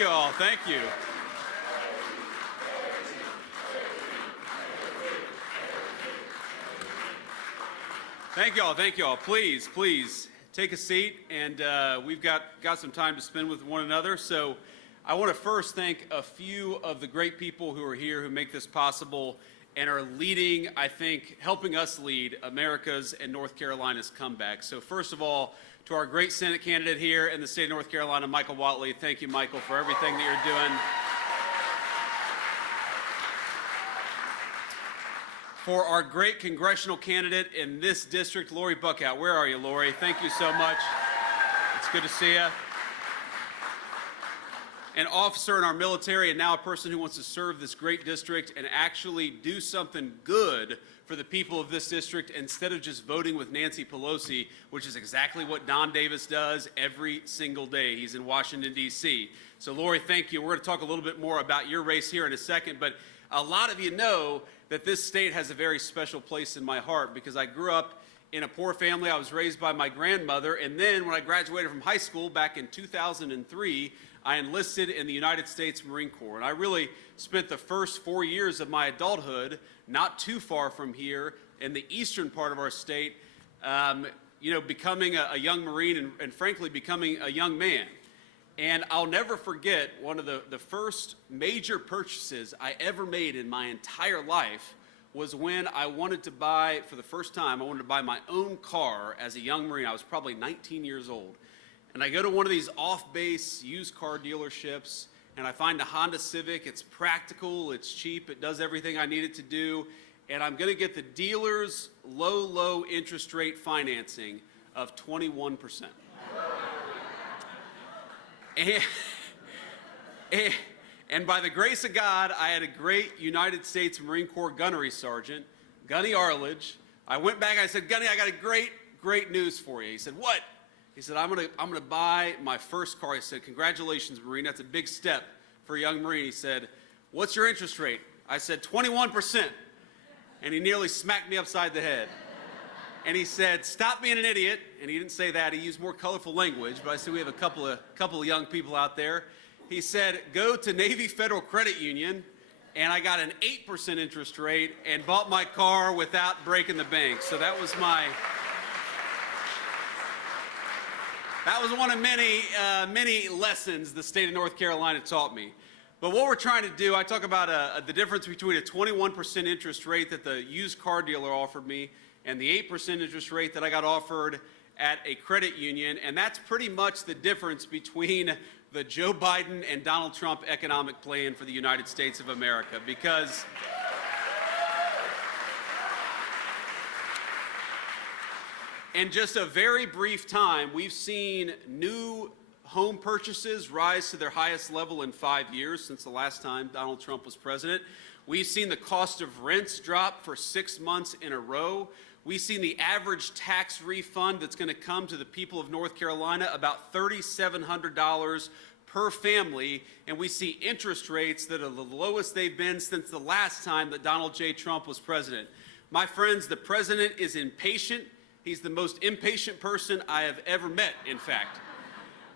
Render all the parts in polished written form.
you all. Thank you. Thank you all. Thank you all. Please take a seat, and we've got some time to spend with one another. So I want to first thank a few of the great people who are here who make this possible and are leading, I think, helping us lead America's and North Carolina's comeback. So first of all, to our great Senate candidate here in the state of North Carolina, Michael Whatley. Thank you, Michael, for everything that you're doing. For our great congressional candidate in this district, Lori Buckout. Where are you, Lori? Thank you so much. It's good to see you. An officer in our military and now a person who wants to serve this great district and actually do something good for the people of this district instead of just voting with Nancy Pelosi, which is exactly what Don Davis does every single day. He's in Washington, D.C. So, Lori, thank you. We're going to talk a little bit more about your race here in a second, but a lot of you know that this state has a very special place in my heart because I grew up in a poor family. I was raised by my grandmother, and then when I graduated from high school back in 2003, I enlisted in the United States Marine Corps, and I really spent the first 4 years of my adulthood not too far from here in the eastern part of our state, becoming a young Marine and frankly becoming a young man. And I'll never forget one of the first major purchases I ever made in my entire life was when I wanted to buy, for the first time, I wanted to buy my own car as a young Marine. I was probably 19 years old. And I go to one of these off-base used car dealerships, and I find a Honda Civic. It's practical, it's cheap, it does everything I need it to do, and I'm going to get the dealer's low interest rate financing of 21%. And by the grace of God, I had a great United States Marine Corps gunnery sergeant, Gunny Arledge. I went back, I said, Gunny, I got a great news for you. He said, what? He said, I'm gonna buy my first car. He said, congratulations, Marine. That's a big step for a young Marine. He said, what's your interest rate? I said, 21%. And he nearly smacked me upside the head. And he said, stop being an idiot. And he didn't say that. He used more colorful language, but I said, we have a couple of young people out there. He said, go to Navy Federal Credit Union. And I got an 8% interest rate and bought my car without breaking the bank. So that was one of many lessons the state of North Carolina taught me. But what we're trying to do, I talk about the difference between a 21% interest rate that the used car dealer offered me and the 8% interest rate that I got offered at a credit union, and that's pretty much the difference between the Joe Biden and Donald Trump economic plan for the United States of America, because in just a very brief time, we've seen new home purchases rise to their highest level in 5 years since the last time Donald Trump was president. We've seen the cost of rents drop for 6 months in a row. We've seen the average tax refund that's going to come to the people of North Carolina about $3,700 per family, and we see interest rates that are the lowest they've been since the last time that Donald J. Trump was president. My friends, the president is impatient. He's the most impatient person I have ever met, in fact.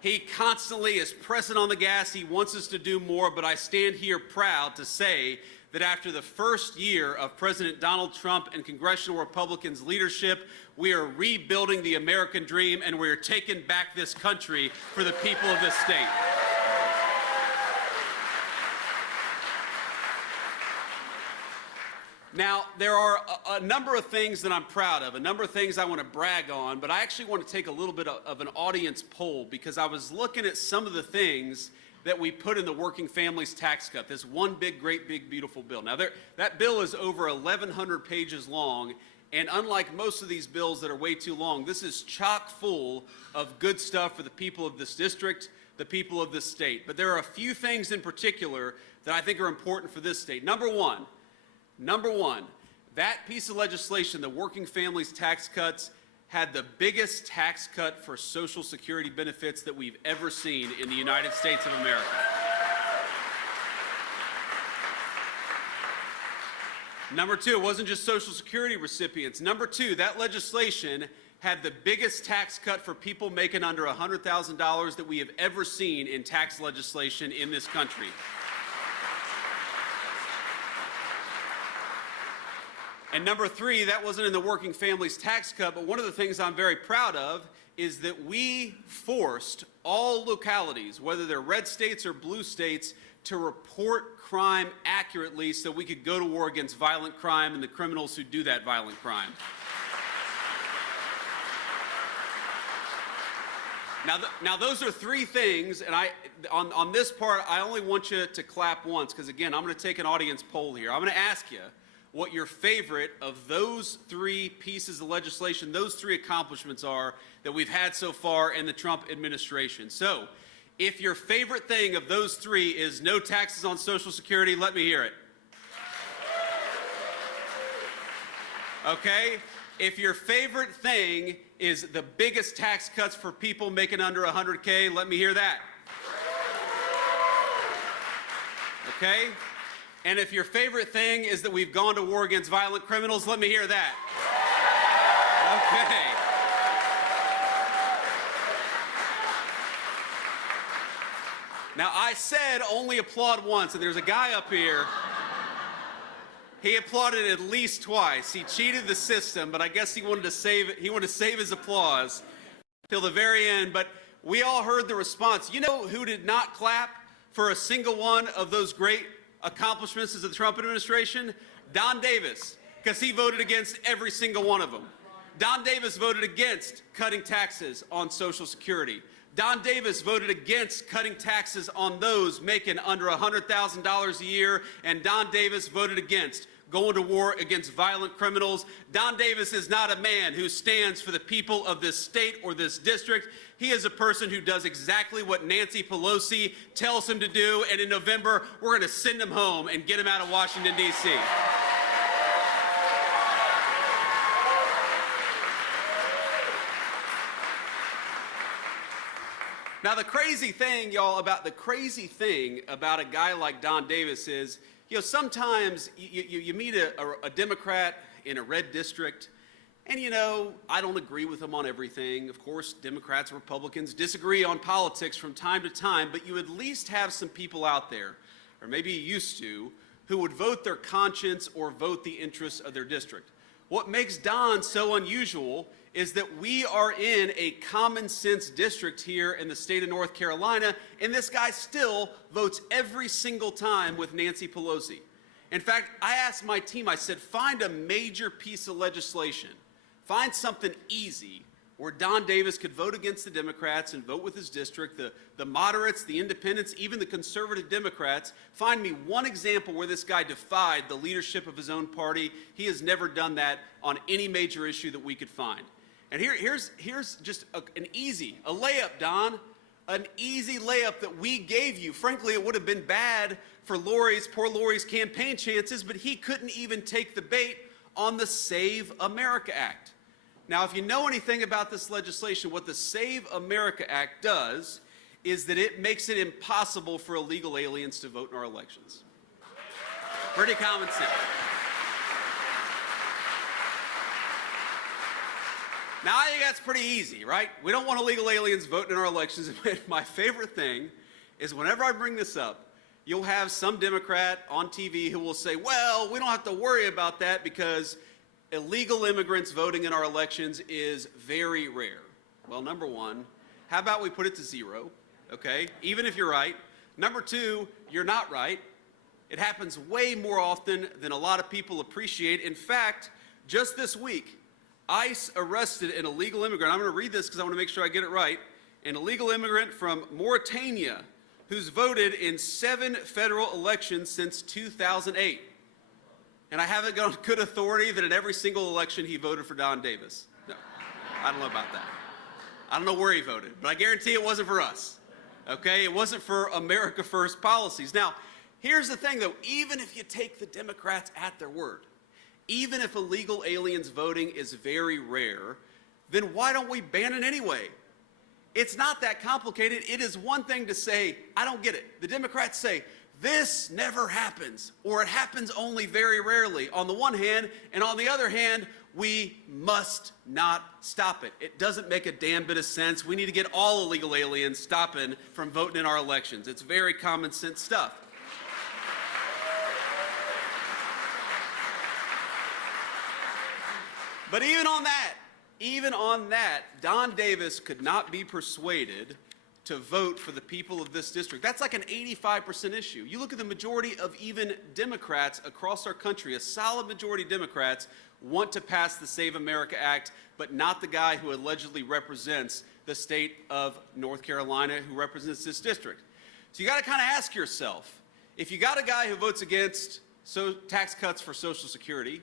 He constantly is pressing on the gas. He wants us to do more, but I stand here proud to say that after the first year of President Donald Trump and congressional Republicans' leadership, we are rebuilding the American dream and we are taking back this country for the people of this state. Now, there are a number of things that I'm proud of, a number of things I want to brag on, but I actually want to take a little bit of an audience poll because I was looking at some of the things that we put in the Working Families Tax Cut, this one big, great, big, beautiful bill. Now, that bill is over 1,100 pages long, and unlike most of these bills that are way too long, this is chock full of good stuff for the people of this district, the people of this state. But there are a few things in particular that I think are important for this state. Number one, that piece of legislation, the Working Families Tax Cuts, had the biggest tax cut for Social Security benefits that we've ever seen in the United States of America. Number two, it wasn't just Social Security recipients. Number two, that legislation had the biggest tax cut for people making under $100,000 that we have ever seen in tax legislation in this country. And number three, that wasn't in the working families tax cut, but one of the things I'm very proud of is that we forced all localities, whether they're red states or blue states, to report crime accurately so we could go to war against violent crime and the criminals who do that violent crime. Now those are three things, and on this part, I only want you to clap once, because again, I'm going to take an audience poll here. I'm going to ask you what your favorite of those three pieces of legislation, those three accomplishments are that we've had so far in the Trump administration. So, if your favorite thing of those three is no taxes on Social Security, let me hear it. Okay? If your favorite thing is the biggest tax cuts for people making under 100K, let me hear that. Okay? And if your favorite thing is that we've gone to war against violent criminals, let me hear that. Okay. Now, I said only applaud once, and there's a guy up here. He applauded at least twice. He cheated the system, but I guess he wanted to save his applause till the very end. But we all heard the response. You know who did not clap for a single one of those great accomplishments of the Trump administration? Don Davis, because he voted against every single one of them. Don Davis voted against cutting taxes on Social Security. Don Davis voted against cutting taxes on those making under $100,000 a year, and Don Davis voted against going to war against violent criminals. Don Davis is not a man who stands for the people of this state or this district. He is a person who does exactly what Nancy Pelosi tells him to do, and in November, we're going to send him home and get him out of Washington, D.C. Now, the crazy thing, y'all, about a guy like Don Davis is, you know, sometimes you meet a Democrat in a red district, and, you know, I don't agree with them on everything. Of course, Democrats, Republicans disagree on politics from time to time, but you at least have some people out there, or maybe you used to, who would vote their conscience or vote the interests of their district. What makes Don so unusual is that we are in a common sense district here in the state of North Carolina, and this guy still votes every single time with Nancy Pelosi. In fact, I asked my team, I said, find a major piece of legislation, find something easy where Don Davis could vote against the Democrats and vote with his district, the moderates, the independents, even the conservative Democrats. Find me one example where this guy defied the leadership of his own party. He has never done that on any major issue that we could find. And here's just a layup, Don, an easy layup that we gave you. Frankly, it would have been bad for poor Lori's campaign chances, but he couldn't even take the bait on the Save America Act. Now, if you know anything about this legislation, what the Save America Act does is that it makes it impossible for illegal aliens to vote in our elections. Pretty common sense. Now, I think that's pretty easy, right? We don't want illegal aliens voting in our elections. My favorite thing is whenever I bring this up, you'll have some Democrat on TV who will say, well, we don't have to worry about that because illegal immigrants voting in our elections is very rare. Well, number one, how about we put it to 0, okay? Even if you're right. Number two, you're not right. It happens way more often than a lot of people appreciate. In fact, just this week, ICE arrested an illegal immigrant. I'm going to read this because I want to make sure I get it right. An illegal immigrant from Mauritania who's voted in 7 federal elections since 2008. And I have it on good authority that in every single election he voted for Don Davis. No, I don't know about that. I don't know where he voted, but I guarantee it wasn't for us. Okay? It wasn't for America First policies. Now, here's the thing, though. Even if you take the Democrats at their word, even if illegal aliens voting is very rare, then why don't we ban it anyway? It's not that complicated. It is one thing to say, I don't get it. The Democrats say, this never happens, or it happens only very rarely, on the one hand, and on the other hand, We must not stop it. It doesn't make a damn bit of sense. We need to get all illegal aliens stopping from voting in our elections. It's very common sense stuff. But even on that, Don Davis could not be persuaded to vote for the people of this district. That's like an 85% issue. You look at the majority of even Democrats across our country, a solid majority of Democrats want to pass the Save America Act, but not the guy who allegedly represents the state of North Carolina, who represents this district. So you got to kind of ask yourself, if you got a guy who votes against tax cuts for Social Security,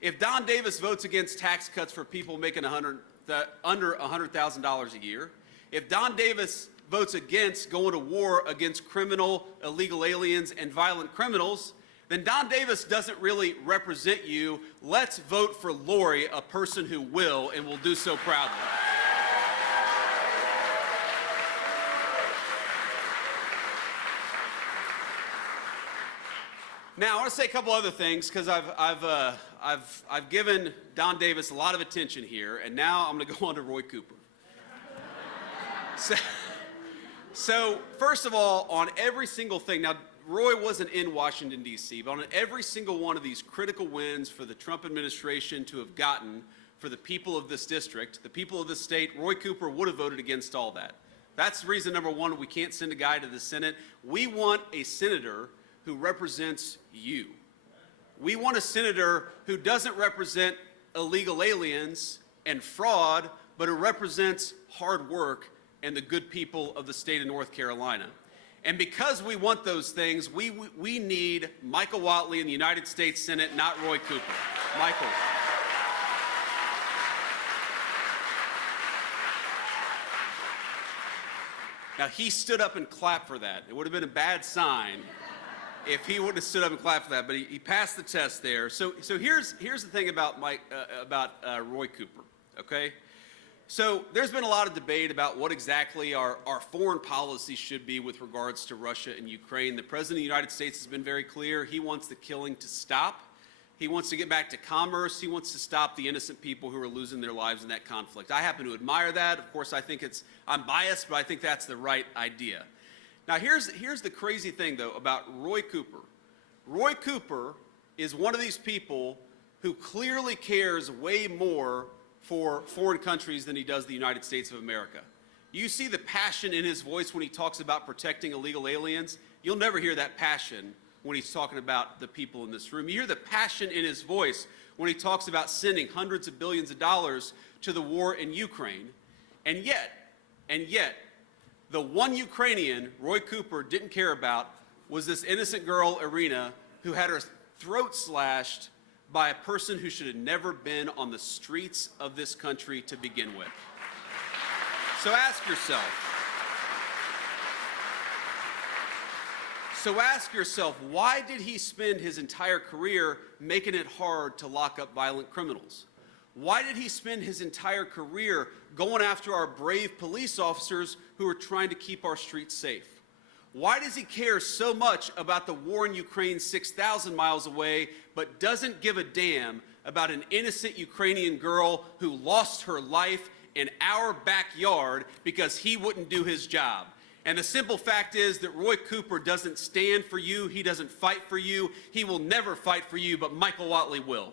if Don Davis votes against tax cuts for people making under $100,000 a year, if Don Davis votes against going to war against criminal, illegal aliens, and violent criminals, then Don Davis doesn't really represent you. Let's vote for Lori, a person who will, and will do so proudly. Now, I want to say a couple other things because I've given Don Davis a lot of attention here, and now I'm going to go on to Roy Cooper. So first of all, on every single thing, now Roy wasn't in Washington, D.C., but on every single one of these critical wins for the Trump administration to have gotten for the people of this district, the people of this state, Roy Cooper would have voted against all that. That's reason number one, we can't send a guy to the Senate. We want a senator who represents you. We want a senator who doesn't represent illegal aliens and fraud, but who represents hard work and the good people of the state of North Carolina. And because we want those things, we need Michael Whatley in the United States Senate, not Roy Cooper. Michael. Now, he stood up and clapped for that. It would have been a bad sign if he wouldn't have stood up and clapped for that, but he passed the test there. So here's the thing about Roy Cooper, okay? So there's been a lot of debate about what exactly our foreign policy should be with regards to Russia and Ukraine. The President of the United States has been very clear. He wants the killing to stop. He wants to get back to commerce. He wants to stop the innocent people who are losing their lives in that conflict. I happen to admire that. Of course, I'm biased, but I think that's the right idea. Now, here's the crazy thing, though, about Roy Cooper. Roy Cooper is one of these people who clearly cares way more for foreign countries than he does the United States of America. You see the passion in his voice when he talks about protecting illegal aliens. You'll never hear that passion when he's talking about the people in this room. You hear the passion in his voice when he talks about sending hundreds of billions of dollars to the war in Ukraine. And yet, the one Ukrainian Roy Cooper didn't care about was this innocent girl, Irina, who had her throat slashed by a person who should have never been on the streets of this country to begin with. So ask yourself, why did he spend his entire career making it hard to lock up violent criminals? Why did he spend his entire career going after our brave police officers who are trying to keep our streets safe? Why does he care so much about the war in Ukraine 6,000 miles away, but doesn't give a damn about an innocent Ukrainian girl who lost her life in our backyard because he wouldn't do his job? And the simple fact is that Roy Cooper doesn't stand for you. He doesn't fight for you. He will never fight for you, but Michael Whatley will.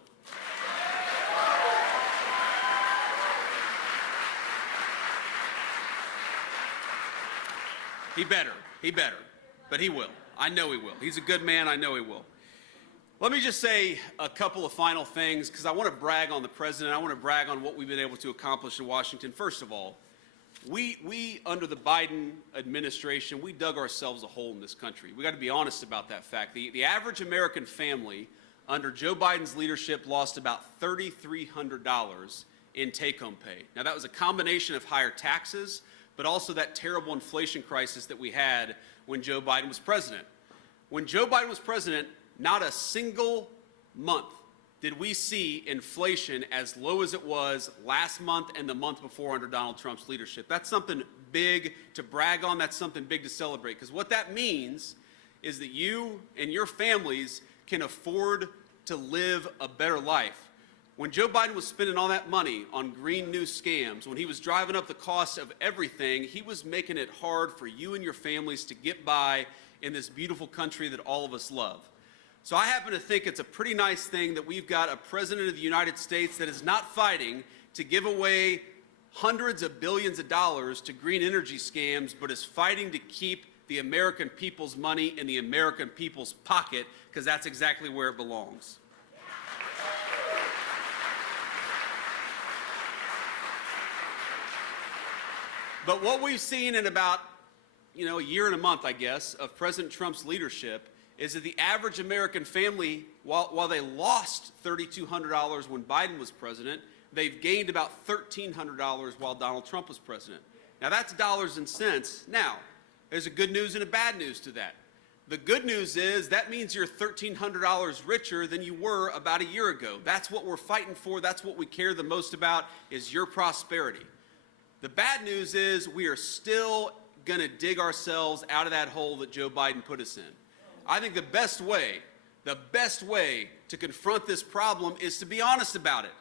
He better, but he will. I know he will. He's a good man. I know he will. Let me just say a couple of final things because I want to brag on the president. I want to brag on what we've been able to accomplish in Washington. First of all, we under the Biden administration, we dug ourselves a hole in this country. We got to be honest about that fact. The average American family under Joe Biden's leadership lost about $3,300 in take-home pay. Now, that was a combination of higher taxes, but also that terrible inflation crisis that we had when Joe Biden was president. When Joe Biden was president, not a single month did we see inflation as low as it was last month and the month before under Donald Trump's leadership. That's something big to brag on. That's something big to celebrate, because what that means is that you and your families can afford to live a better life. When Joe Biden was spending all that money on green new scams, when he was driving up the cost of everything, he was making it hard for you and your families to get by in this beautiful country that all of us love. So I happen to think it's a pretty nice thing that we've got a president of the United States that is not fighting to give away hundreds of billions of dollars to green energy scams, but is fighting to keep the American people's money in the American people's pocket, because that's exactly where it belongs. But what we've seen in about, a year and a month, I guess, of President Trump's leadership is that the average American family, while they lost $3,200 when Biden was president, they've gained about $1,300 while Donald Trump was president. Now, that's dollars and cents. Now, there's a good news and a bad news to that. The good news is that means you're $1,300 richer than you were about a year ago. That's what we're fighting for. That's what we care the most about, is your prosperity. The bad news is we are still going to dig ourselves out of that hole that Joe Biden put us in. I think the best way to confront this problem is to be honest about it.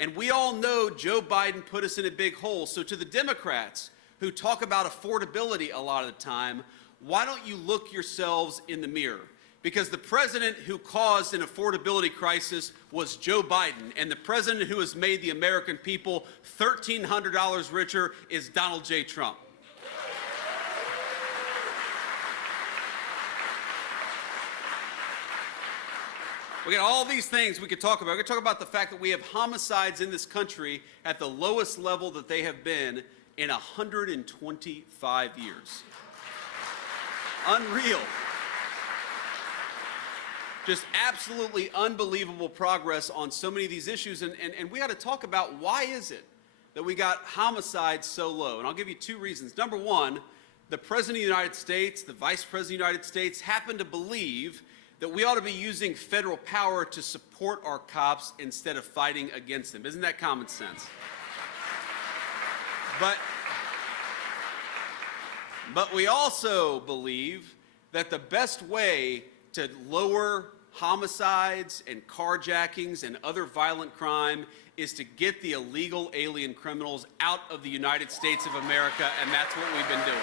And we all know Joe Biden put us in a big hole. So to the Democrats who talk about affordability a lot of the time, why don't you look yourselves in the mirror? Because the president who caused an affordability crisis was Joe Biden, and the president who has made the American people $1,300 richer is Donald J. Trump. We got all these things we could talk about. We could talk about the fact that we have homicides in this country at the lowest level that they have been in 125 years. Unreal. Just absolutely unbelievable progress on so many of these issues. And we got to talk about why is it that we got homicides so low. And I'll give you two reasons. Number one, the President of the United States, the Vice President of the United States happen to believe that we ought to be using federal power to support our cops instead of fighting against them. Isn't that common sense? But we also believe that the best way to lower homicides and carjackings and other violent crime is to get the illegal alien criminals out of the United States of America, and that's what we've been doing.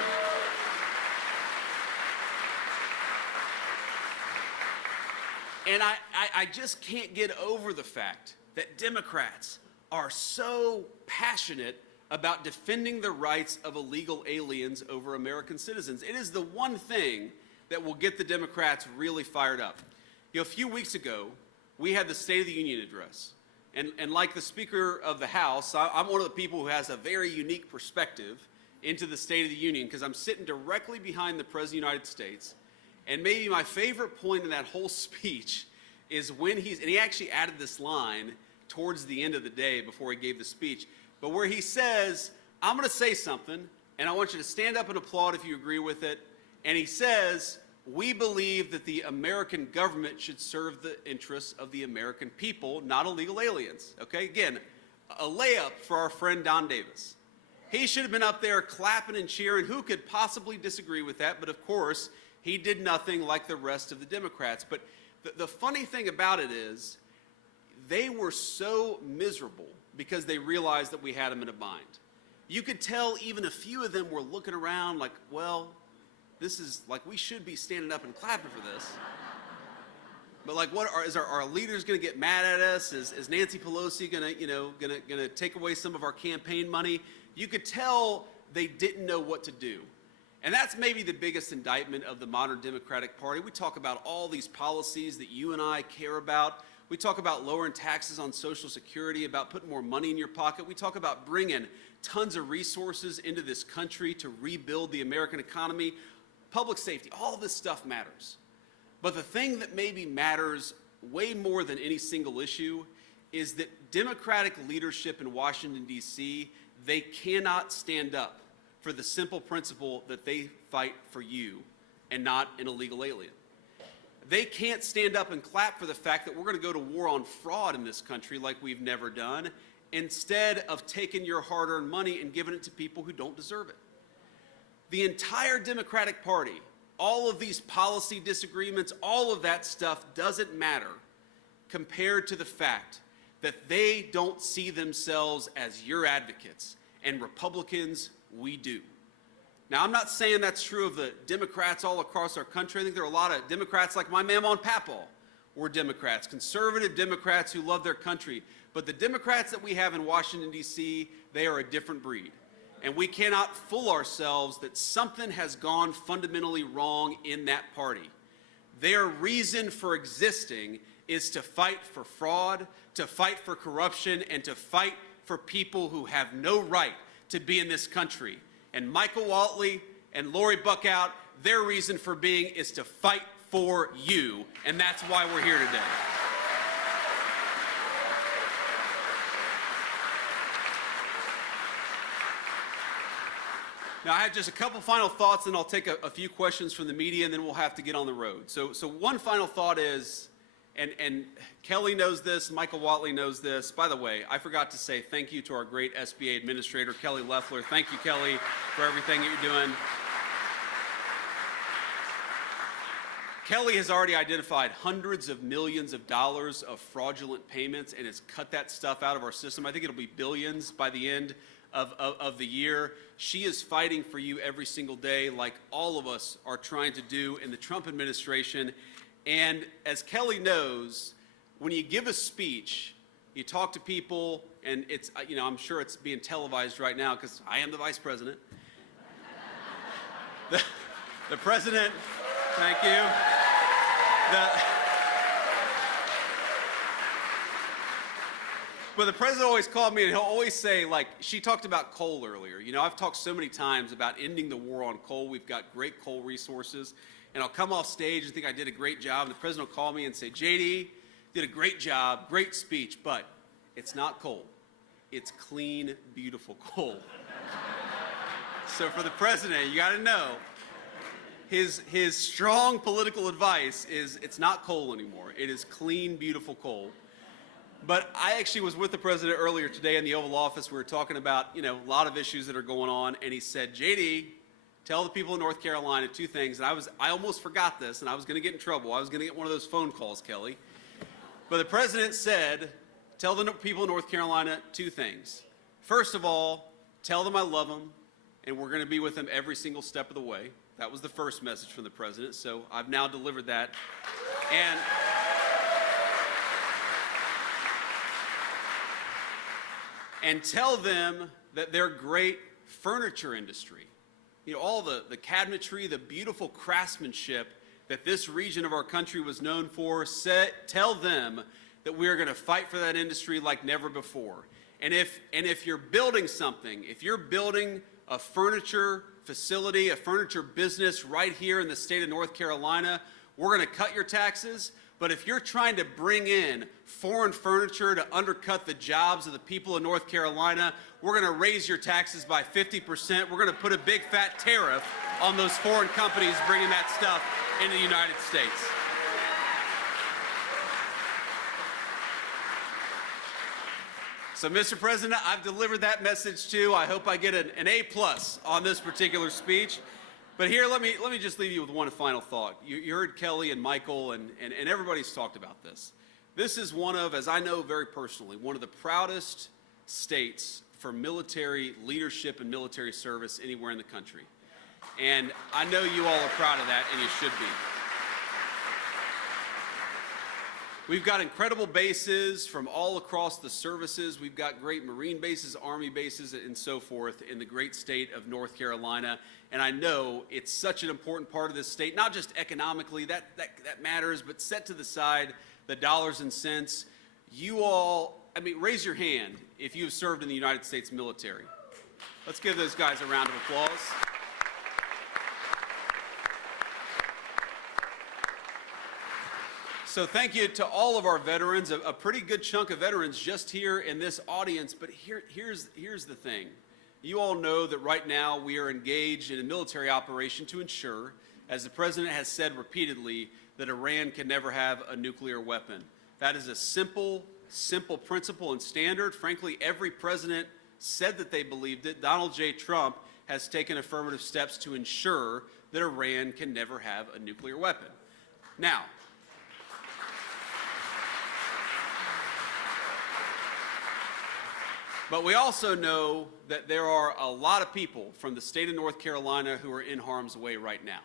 And I just can't get over the fact that Democrats are so passionate about defending the rights of illegal aliens over American citizens. It is the one thing that will get the Democrats really fired up. A few weeks ago, we had the State of the Union address. And like the Speaker of the House, I'm one of the people who has a very unique perspective into the State of the Union because I'm sitting directly behind the President of the United States. And maybe my favorite point in that whole speech is when he actually added this line towards the end of the day before he gave the speech, but where he says, I'm going to say something, and I want you to stand up and applaud if you agree with it. And he says, we believe that the American government should serve the interests of the American people, not illegal aliens. Okay, again, a layup for our friend Don Davis. He should have been up there clapping and cheering. Who could possibly disagree with that? But of course, he did nothing like the rest of the Democrats. But the funny thing about it is, they were so miserable because they realized that we had them in a bind. You could tell even a few of them were looking around like, well, this is like, we should be standing up and clapping for this. But like, is our leaders going to get mad at us? Is Nancy Pelosi going to take away some of our campaign money? You could tell they didn't know what to do. And that's maybe the biggest indictment of the modern Democratic Party. We talk about all these policies that you and I care about. We talk about lowering taxes on Social Security, about putting more money in your pocket. We talk about bringing tons of resources into this country to rebuild the American economy. Public safety, all this stuff matters. But the thing that maybe matters way more than any single issue is that Democratic leadership in Washington, D.C., they cannot stand up for the simple principle that they fight for you and not an illegal alien. They can't stand up and clap for the fact that we're going to go to war on fraud in this country like we've never done, instead of taking your hard-earned money and giving it to people who don't deserve it. The entire Democratic Party, all of these policy disagreements, all of that stuff doesn't matter compared to the fact that they don't see themselves as your advocates, and Republicans, we do. Now, I'm not saying that's true of the Democrats all across our country. I think there are a lot of Democrats like my man on Papal were Democrats, conservative Democrats who love their country. But the Democrats that we have in Washington, D.C., they are a different breed. And we cannot fool ourselves that something has gone fundamentally wrong in that party. Their reason for existing is to fight for fraud, to fight for corruption, and to fight for people who have no right to be in this country. And Michael Whatley and Lori Buckout, their reason for being is to fight for you, and that's why we're here today. Now, I have just a couple final thoughts, and I'll take a few questions from the media, and then we'll have to get on the road. So one final thought is, and Kelly knows this, Michael Whatley knows this. By the way, I forgot to say thank you to our great SBA administrator, Kelly Loeffler. Thank you, Kelly, for everything that you're doing. Kelly has already identified hundreds of millions of dollars of fraudulent payments and has cut that stuff out of our system. I think it'll be billions by the end of the year. She is fighting for you every single day, like all of us are trying to do in the Trump administration. And as Kelly knows, when you give a speech, you talk to people, and it's, I'm sure it's being televised right now because I am the vice president. The president, thank you. But the president always called me, and he'll always say, like, she talked about coal earlier. I've talked so many times about ending the war on coal. We've got great coal resources. And I'll come off stage and think I did a great job. And the president will call me and say, JD, did a great job, great speech, but it's not coal. It's clean, beautiful coal. So for the president, you got to know, his strong political advice is it's not coal anymore. It is clean, beautiful coal. But I actually was with the president earlier today in the Oval Office. We were talking about, a lot of issues that are going on. And he said, JD, tell the people of North Carolina two things. And I almost forgot this, and I was going to get in trouble. I was going to get one of those phone calls, Kelly. But the president said, tell the people of North Carolina two things. First of all, tell them I love them, and we're going to be with them every single step of the way. That was the first message from the president. So I've now delivered that. And tell them that their great furniture industry, all the cabinetry, the beautiful craftsmanship that this region of our country was known for, tell them that we are going to fight for that industry like never before. And if you're building something, if you're building a furniture facility, a furniture business right here in the state of North Carolina, we're going to cut your taxes. But if you're trying to bring in foreign furniture to undercut the jobs of the people of North Carolina, we're going to raise your taxes by 50%. We're going to put a big fat tariff on those foreign companies bringing that stuff into the United States. So, Mr. President, I've delivered that message too. I hope I get an A+ on this particular speech. But here, let me just leave you with one final thought. You heard Kelly and Michael, and everybody's talked about this. This is one of, as I know very personally, one of the proudest states for military leadership and military service anywhere in the country. And I know you all are proud of that, and you should be. We've got incredible bases from all across the services. We've got great Marine bases, Army bases, and so forth in the great state of North Carolina. And I know it's such an important part of this state, not just economically, that matters, but set to the side the dollars and cents. You all, raise your hand if you've served in the United States military. Let's give those guys a round of applause. So thank you to all of our veterans, a pretty good chunk of veterans just here in this audience. But here's the thing. You all know that right now we are engaged in a military operation to ensure, as the president has said repeatedly, that Iran can never have a nuclear weapon. That is a simple principle and standard. Frankly, every president said that they believed it. Donald J. Trump has taken affirmative steps to ensure that Iran can never have a nuclear weapon. Now, But we also know that there are a lot of people from the state of North Carolina who are in harm's way right now.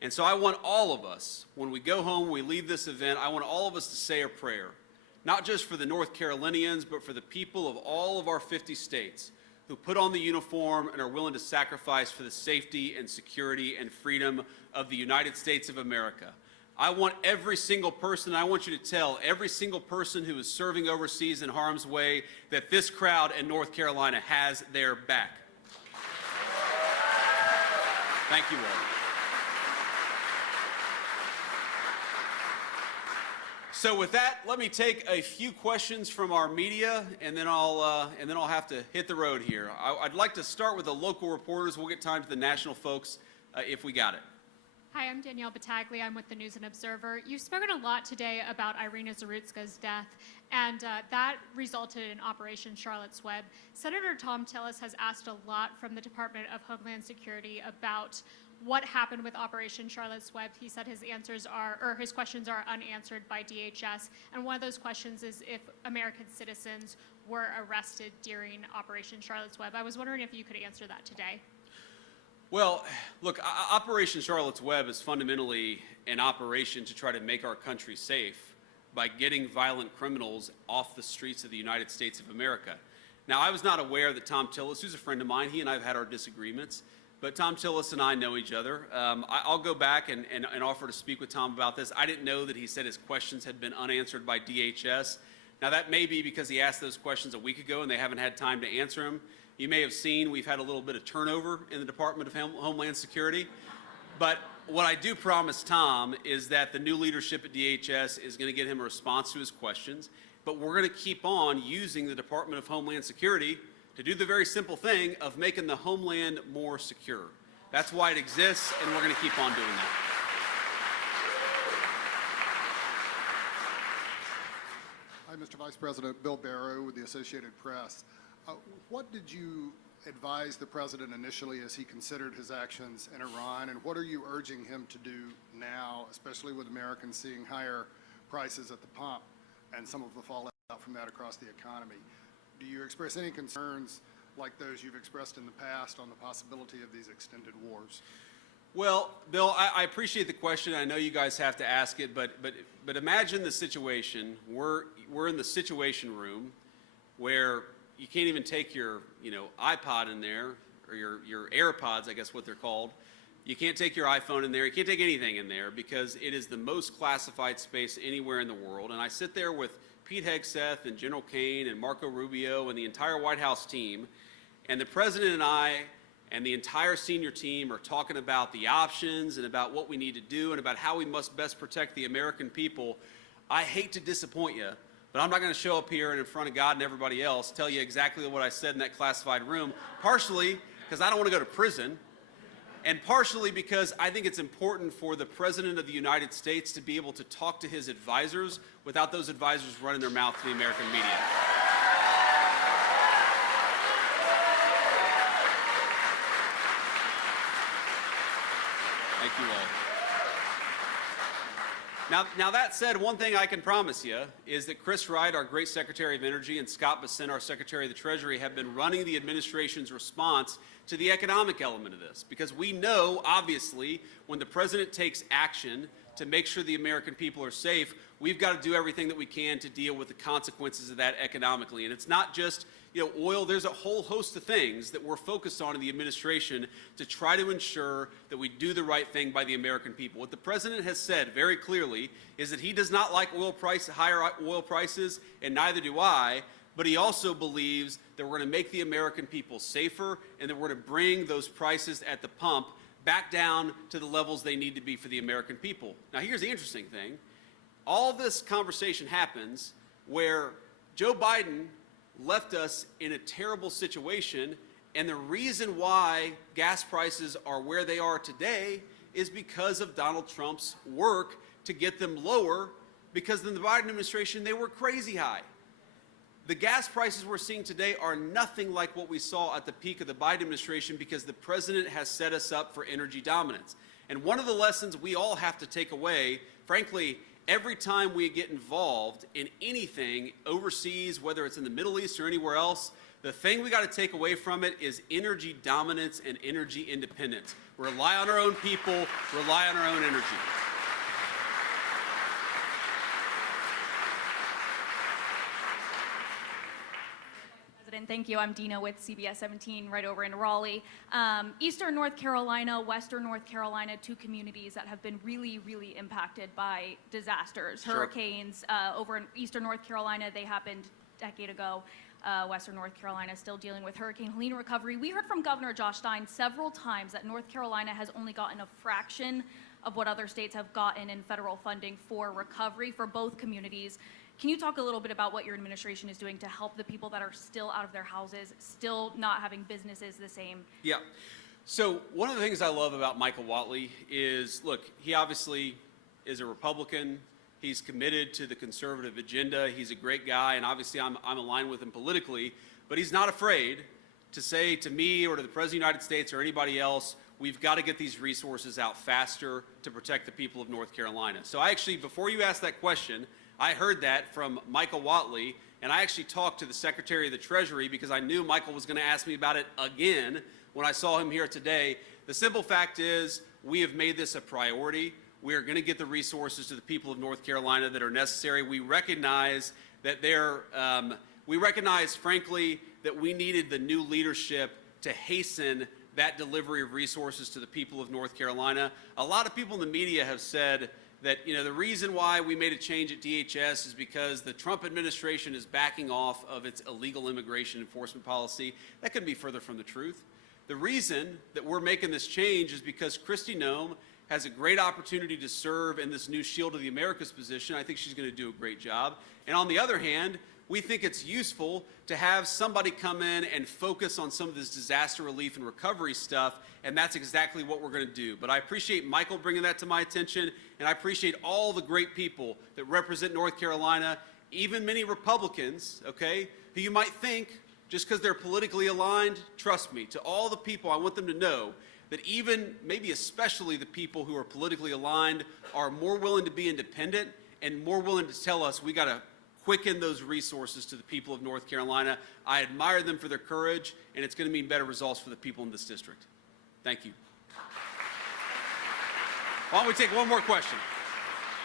And so I want all of us, when we go home, we leave this event, I want all of us to say a prayer, not just for the North Carolinians, but for the people of all of our 50 states who put on the uniform and are willing to sacrifice for the safety and security and freedom of the United States of America. I want every single person, I want you to tell every single person who is serving overseas in harm's way that this crowd in North Carolina has their back. Thank you all. So with that, let me take a few questions from our media, and then I'll have to hit the road here. I'd like to start with the local reporters. We'll get time to the national folks if we got it. Hi, I'm Danielle Battaglia. I'm with the News and Observer. You've spoken a lot today about Irina Zarutska's death, and that resulted in Operation Charlotte's Web. Senator Thom Tillis has asked a lot from the Department of Homeland Security about what happened with Operation Charlotte's Web. He said his questions are unanswered by DHS, and one of those questions is if American citizens were arrested during Operation Charlotte's Web. I was wondering if you could answer that today. Well, look, Operation Charlotte's Web is fundamentally an operation to try to make our country safe by getting violent criminals off the streets of the United States of America. Now, I was not aware that Thom Tillis, who's a friend of mine, he and I have had our disagreements, but Thom Tillis and I know each other. I'll go back and offer to speak with Tom about this. I didn't know that he said his questions had been unanswered by DHS. Now, that may be because he asked those questions a week ago and they haven't had time to answer them. You may have seen we've had a little bit of turnover in the Department of Homeland Security. But what I do promise Tom is that the new leadership at DHS is going to get him a response to his questions. But we're going to keep on using the Department of Homeland Security to do the very simple thing of making the homeland more secure. That's why it exists, and we're going to keep on doing that. Hi, Mr. Vice President. Bill Barrow with the Associated Press. What did you advise the President initially as he considered his actions in Iran, and what are you urging him to do now, especially with Americans seeing higher prices at the pump and some of the fallout from that across the economy? Do you express any concerns like those you've expressed in the past on the possibility of these extended wars? Well, Bill, I appreciate the question. I know you guys have to ask it, but imagine the situation. We're in the Situation Room where you can't even take your iPod in there, or your AirPods, I guess what they're called. You can't take your iPhone in there. You can't take anything in there because it is the most classified space anywhere in the world. And I sit there with Pete Hegseth and General Kane and Marco Rubio and the entire White House team, and the President and I and the entire senior team are talking about the options and about what we need to do and about how we must best protect the American people. I hate to disappoint you, but I'm not going to show up here and in front of God and everybody else tell you exactly what I said in that classified room, partially because I don't want to go to prison, and partially because I think it's important for the President of the United States to be able to talk to his advisors without those advisors running their mouth to the American media. Thank you all. Now that said, one thing I can promise you is that Chris Wright, our great Secretary of Energy, and Scott Bessent, our Secretary of the Treasury, have been running the administration's response to the economic element of this. Because we know, obviously, when the President takes action to make sure the American people are safe, we've got to do everything that we can to deal with the consequences of that economically. And it's not just oil. There's a whole host of things that we're focused on in the administration to try to ensure that we do the right thing by the American people. What the President has said very clearly is that he does not like higher oil prices, and neither do I, but he also believes that we're going to make the American people safer and that we're going to bring those prices at the pump back down to the levels they need to be for the American people. Now, here's the interesting thing. All this conversation happens where Joe Biden left us in a terrible situation, and the reason why gas prices are where they are today is because of Donald Trump's work to get them lower, because in the Biden administration they were crazy high. The gas prices we're seeing today are nothing like what we saw at the peak of the Biden administration because the President has set us up for energy dominance. And one of the lessons we all have to take away, frankly, every time we get involved in anything overseas, whether it's in the Middle East or anywhere else, the thing we got to take away from it is energy dominance and energy independence. Rely on our own people, rely on our own energy. Thank you. I'm Dina with CBS 17 right over in Raleigh. Eastern North Carolina, Western North Carolina, two communities that have been really, really impacted by disasters. Sure. Hurricanes over in Eastern North Carolina, they happened a decade ago. Western North Carolina is still dealing with Hurricane Helene recovery. We heard from Governor Josh Stein several times that North Carolina has only gotten a fraction of what other states have gotten in federal funding for recovery for both communities. Can you talk a little bit about what your administration is doing to help the people that are still out of their houses, still not having businesses the same? Yeah. So one of the things I love about Michael Whatley is, look, he obviously is a Republican. He's committed to the conservative agenda. He's a great guy, and obviously I'm aligned with him politically. But he's not afraid to say to me or to the President of the United States or anybody else, we've got to get these resources out faster to protect the people of North Carolina. So I actually, before you asked that question, I heard that from Michael Whatley, and I actually talked to the Secretary of the Treasury because I knew Michael was going to ask me about it again when I saw him here today. The simple fact is we have made this a priority. We are going to get the resources to the people of North Carolina that are necessary. We recognize that frankly, that we needed the new leadership to hasten that delivery of resources to the people of North Carolina. A lot of people in the media have said that, the reason why we made a change at DHS is because the Trump administration is backing off of its illegal immigration enforcement policy. That couldn't be further from the truth. The reason that we're making this change is because Kristi Noem has a great opportunity to serve in this new Shield of the Americas position. I think she's going to do a great job. And on the other hand, we think it's useful to have somebody come in and focus on some of this disaster relief and recovery stuff, and that's exactly what we're going to do. But I appreciate Michael bringing that to my attention, and I appreciate all the great people that represent North Carolina, even many Republicans, okay, who you might think, just because they're politically aligned, trust me, to all the people, I want them to know that even, maybe especially the people who are politically aligned, are more willing to be independent and more willing to tell us we got to quicken those resources to the people of North Carolina. I admire them for their courage, and it's going to mean better results for the people in this district. Thank you. Why don't we take one more question?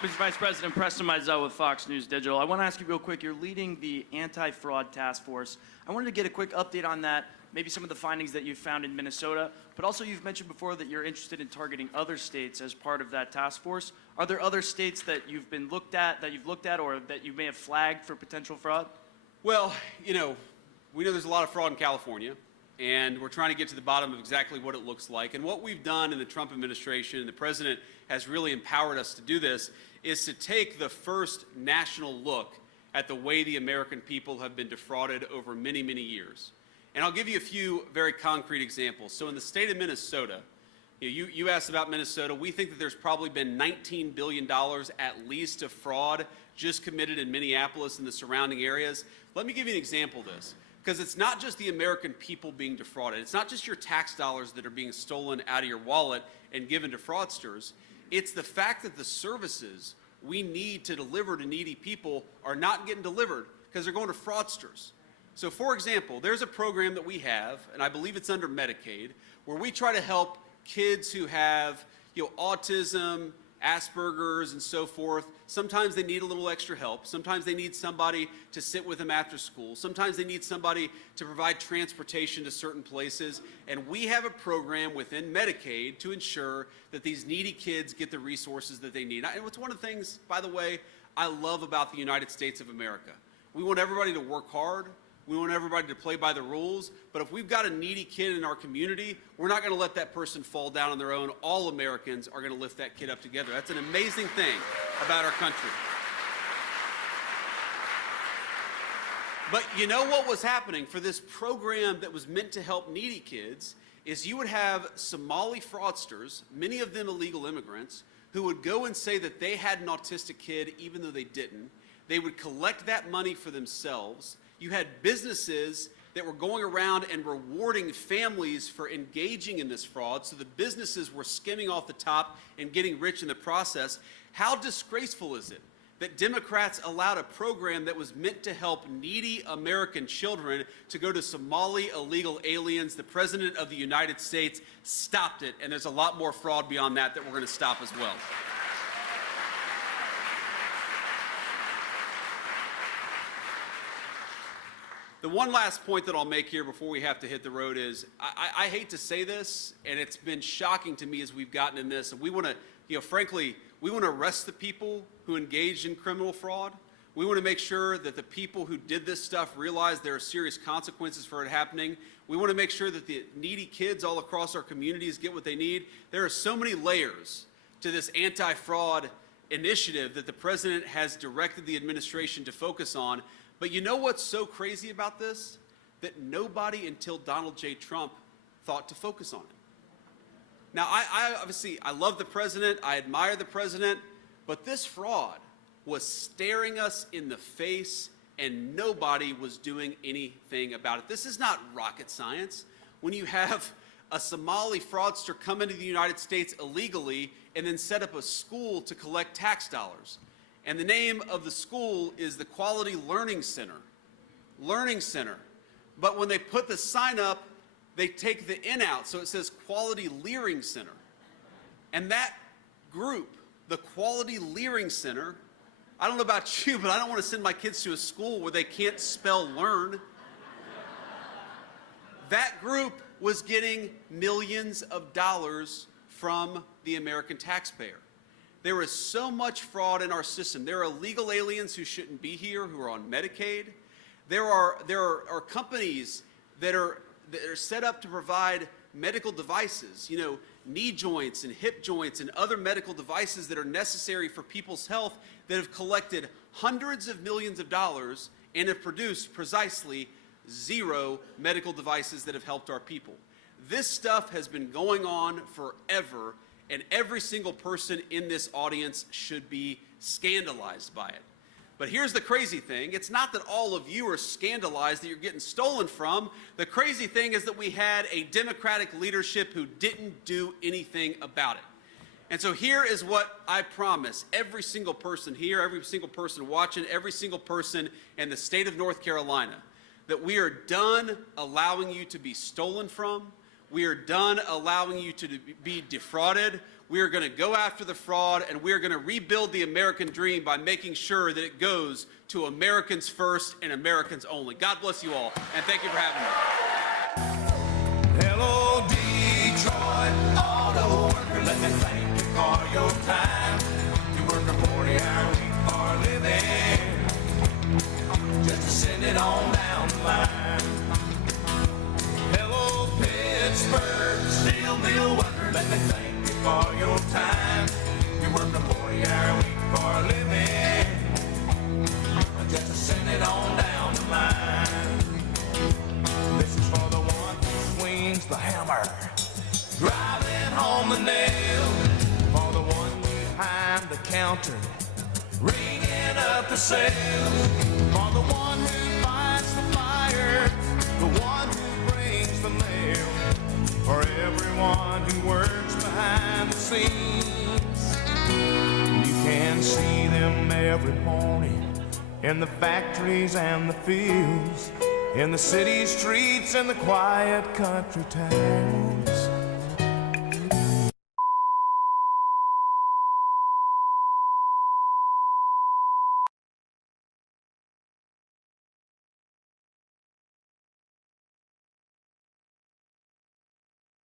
Mr. Vice President, Preston Mizell with Fox News Digital. I want to ask you real quick, you're leading the anti-fraud task force. I wanted to get a quick update on that, maybe some of the findings that you've found in Minnesota, but also you've mentioned before that you're interested in targeting other states as part of that task force. Are there other states that you've looked at, or that you may have flagged for potential fraud? Well, we know there's a lot of fraud in California, and we're trying to get to the bottom of exactly what it looks like. And what we've done in the Trump administration, and the President has really empowered us to do this, is to take the first national look at the way the American people have been defrauded over many, many years. And I'll give you a few very concrete examples. So in the state of Minnesota, you asked about Minnesota. We think that there's probably been $19 billion at least of fraud just committed in Minneapolis and the surrounding areas. Let me give you an example of this, because it's not just the American people being defrauded. It's not just your tax dollars that are being stolen out of your wallet and given to fraudsters. It's the fact that the services we need to deliver to needy people are not getting delivered because they're going to fraudsters. So, for example, there's a program that we have, and I believe it's under Medicaid, where we try to help kids who have, autism, Asperger's, and so forth. Sometimes they need a little extra help. Sometimes they need somebody to sit with them after school. Sometimes they need somebody to provide transportation to certain places. And we have a program within Medicaid to ensure that these needy kids get the resources that they need. And it's one of the things, by the way, I love about the United States of America. We want everybody to work hard. We want everybody to play by the rules, but if we've got a needy kid in our community, we're not going to let that person fall down on their own. All Americans are going to lift that kid up together. That's an amazing thing about our country. But you know what was happening for this program that was meant to help needy kids is you would have Somali fraudsters, many of them illegal immigrants, who would go and say that they had an autistic kid even though they didn't. They would collect that money for themselves. You had businesses that were going around and rewarding families for engaging in this fraud, so the businesses were skimming off the top and getting rich in the process. How disgraceful is it that Democrats allowed a program that was meant to help needy American children to go to Somali illegal aliens. The President of the United States stopped it, and there's a lot more fraud beyond that we're going to stop as well. The one last point that I'll make here before we have to hit the road is, I hate to say this, and it's been shocking to me as we've gotten in this, and we want to, frankly, we want to arrest the people who engaged in criminal fraud. We want to make sure that the people who did this stuff realize there are serious consequences for it happening. We want to make sure that the needy kids all across our communities get what they need. There are so many layers to this anti-fraud initiative that the President has directed the administration to focus on. But you know what's so crazy about this? That nobody until Donald J. Trump thought to focus on it. Now, I obviously love the President, I admire the President, but this fraud was staring us in the face and nobody was doing anything about it. This is not rocket science. When you have a Somali fraudster come into the United States illegally and then set up a school to collect tax dollars, and the name of the school is the Quality Learning Center. Learning Center. But when they put the sign up, they take the N out, so it says Quality Leering Center. And that group, the Quality Leering Center, I don't know about you, but I don't want to send my kids to a school where they can't spell learn. That group was getting millions of dollars from the American taxpayer. There is so much fraud in our system. There are illegal aliens who shouldn't be here, who are on Medicaid. There are companies that are set up to provide medical devices, knee joints and hip joints and other medical devices that are necessary for people's health, that have collected hundreds of millions of dollars and have produced precisely 0 medical devices that have helped our people. This stuff has been going on forever, and every single person in this audience should be scandalized by it. But here's the crazy thing. It's not that all of you are scandalized that you're getting stolen from. The crazy thing is that we had a Democratic leadership who didn't do anything about it. And so here is what I promise every single person here, every single person watching, every single person in the state of North Carolina, that we are done allowing you to be stolen from. We are done allowing you to be defrauded. We are going to go after the fraud, and we are going to rebuild the American dream by making sure that it goes to Americans first and Americans only. God bless you all, and thank you for having me. Hello, Detroit auto worker, let me thank you for your time. You work a 40-hour week for a living, just to send it on down the line. Hello, Pittsburgh steel mill worker, let me thank you for your time. You work a 40-hour week for a living, just to send it on down the line. This is for the one who swings the hammer, driving home the nail. For the one behind the counter, ringing up the sales. For the one who fights the fires, the one who brings the mail. For everyone who works behind the scenes, you can see them every morning in the factories and the fields, in the city streets and the quiet country towns.